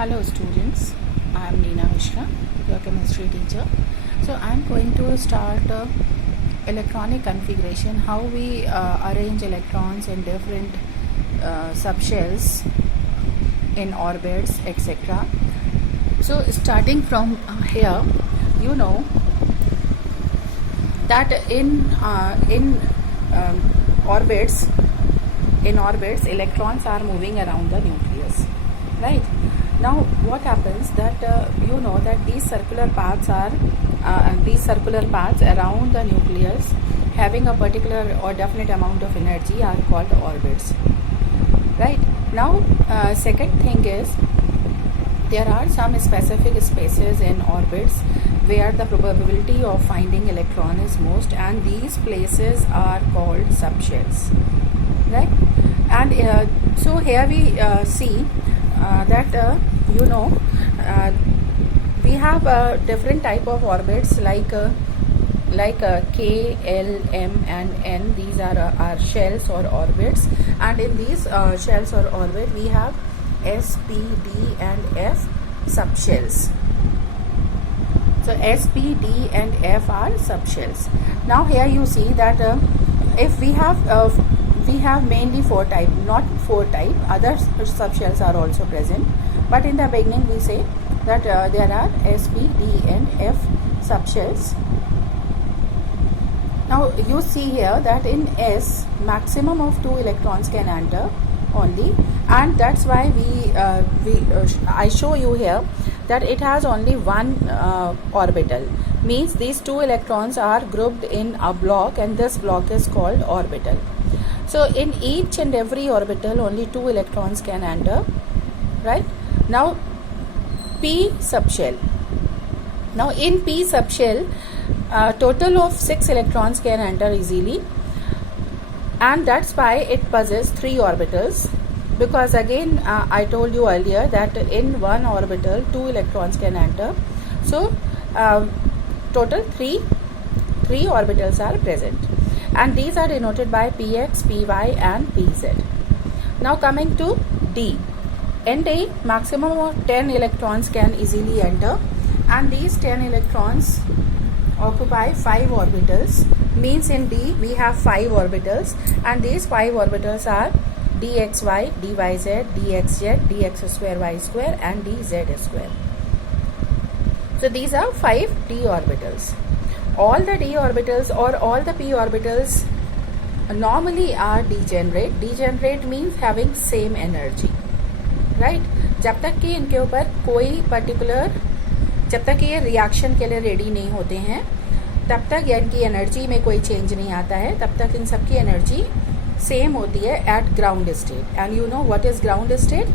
Hello students, I am Neena Mishra, your chemistry teacher. So I am going to start electronic configuration, how we arrange electrons in different subshells in orbits, etc. So starting from here, you know that in orbits, electrons are moving around the nucleus, right? Now what happens that you know that these circular paths around the nucleus having a particular or definite amount of energy are called orbits, right? Now second thing is there are some specific spaces in orbits where the probability of finding electron is most, and these places are called subshells, right? And so here we see that we have different type of orbits like K, L, M and N. These are our shells or orbits, and in these shells or orbit we have S, P, D and F subshells. So S, P, D and F are subshells. Now here you see that if we have mainly four type, not four type, other subshells are also present, but in the beginning we say that there are S, P, D and F subshells. Now you see here that in S maximum of 2 electrons can enter only, and that's why I show you here that it has only one orbital, means these 2 electrons are grouped in a block and this block is called orbital. So in each and every orbital only 2 electrons can enter, right? Now P subshell. Now in P subshell total of 6 electrons can enter easily, and that's why it possesses 3 orbitals, because again I told you earlier that in one orbital 2 electrons can enter. So total 3 orbitals are present, and these are denoted by Px, Py and Pz. Now coming to D. In D maximum of 10 electrons can easily enter, and these 10 electrons occupy 5 orbitals, means in D we have 5 orbitals, and these 5 orbitals are dxy, dyz, dxz, dx square y square and dz square. So these are 5 d orbitals. All the d orbitals or all the p orbitals normally are degenerate. Degenerate means having same energy, right? जब तक कि इनके ऊपर कोई particular, जब तक ये reaction के लिए रेडी नहीं होते हैं तब तक इनकी एनर्जी में कोई चेंज नहीं आता है, तब तक इन सबकी एनर्जी सेम होती है eight ground state. And you know what is ground state?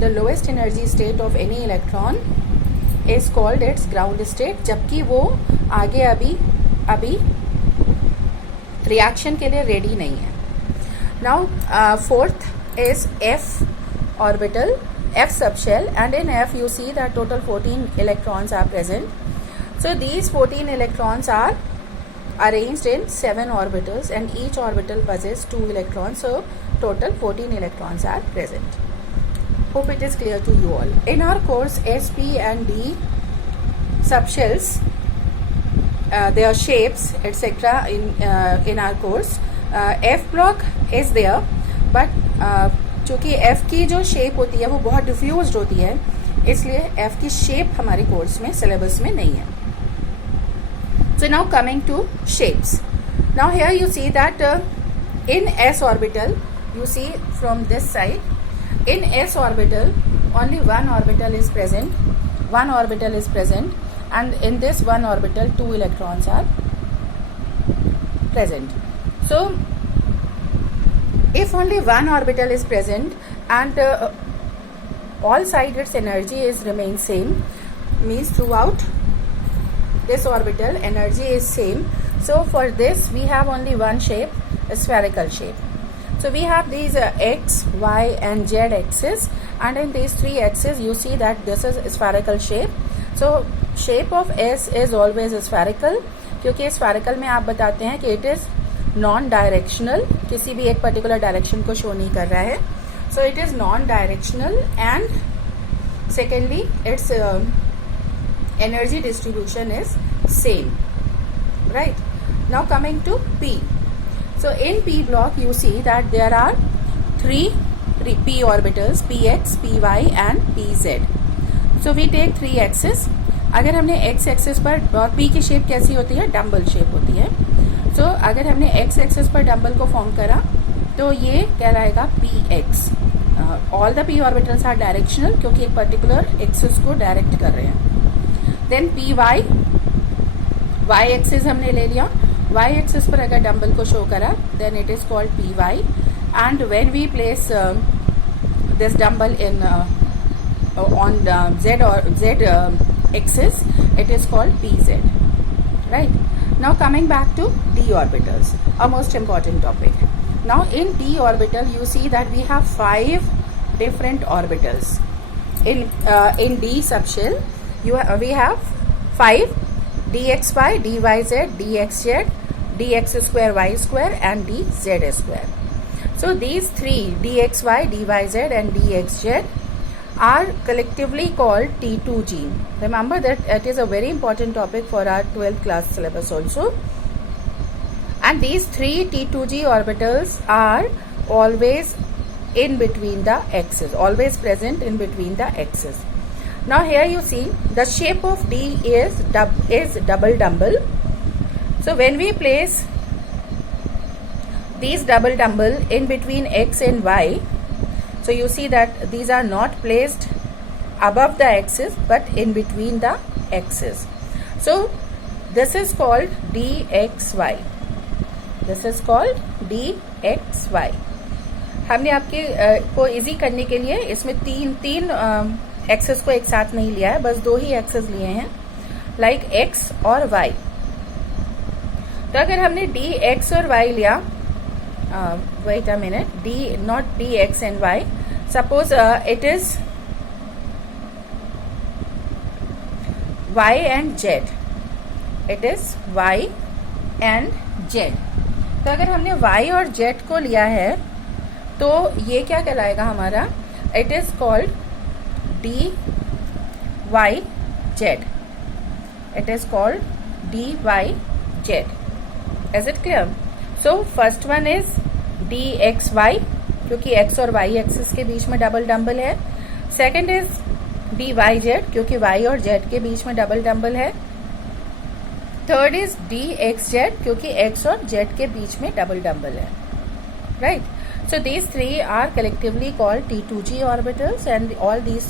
The lowest energy state of any electron is called its ground state, जबकि वो आगे अभी रिएक्शन के लिए रेडी नहीं है. Now fourth is F orbital, F subshell, and in F you see that total 14 electrons are present. So these 14 electrons are arranged in 7 orbitals, and each orbital possesses 2 electrons. So total 14 electrons are present. Hope it is clear to you all. In our course S, P and D subshells, their shapes etc. in our course, F block is there, but चूँकि F की जो shape होती है वो बहुत diffused होती है, इसलिए F की शेप हमारे कोर्स में सिलेबस में नहीं है. So now coming to shapes. Now here you see that in S orbital, you see from this side, in S orbital only one orbital is present, and in this one orbital 2 electrons are present. So if only one orbital is present and all sides its energy remains same, means throughout this orbital energy is same. So for this we have only one shape, a spherical shape. So we have these x, y and z axis, and in these 3 axes you see that this is a spherical shape. So shape of S is always spherical, क्योंकि spherical में आप बताते हैं कि it is non directional, किसी भी एक particular direction को शो नहीं कर रहा है. So it is non directional, and secondly its energy distribution is same, right? Now coming to P. So in P block you see that there are three p orbitals, px, py and pz. So we take 3 axis. अगर हमने x axis पर, और p की shape कैसी होती है, dumbbell shape होती है. So अगर हमने x एक्सिस पर डम्बल को फॉर्म करा तो ये कहलाएगा px. All the p orbitals are directional क्योंकि एक पर्टिकुलर एक्सिस को डायरेक्ट कर रहे हैं. देन py, y एक्सिस हमने ले लिया. y एक्सिस पर अगर डम्बल को शो करा then it is called py. And when we place this dumbbell in on z axis, it is called pz, right? Now coming back to d orbitals, a most important topic. Now in d orbital you see that we have 5 different orbitals. In d subshell we have 5: dxy, dyz, dxz, dx square y square and dz square. So these 3, dxy, dyz and dxz, are collectively called T2G. Remember that it is a very important topic for our 12th class syllabus also. And these 3 T2G orbitals are always in between the axes, always present in between the axes. Now here you see the shape of D is double dumbbell. So when we place these double dumbbell in between x and y, so you see that these are not placed above the axis but in between the axis. So this is called dxy. This is called dxy. हमने आपके को easy करने के लिए इसमें तीन access को एक साथ नहीं लिया है, बस 2 ही एक्सेस लिए हैं, लाइक x और y. तो अगर हमने dx और y लिया, wait a minute, not dx and y. Suppose it is y and z. It is y and z. तो अगर हमने y और z को लिया है तो ये क्या कहलाएगा हमारा? It is called dyz. It is called dyz. Is it clear? So first one is dxy क्योंकि x और y एक्सिस के बीच में डबल डम्बल है. सेकंड इज dyz क्योंकि y और z के बीच में डबल डम्बल है. थर्ड इज dxz क्योंकि x और z के बीच में डबल डम्बल है, right? So these 3 are collectively called T2G orbitals and all these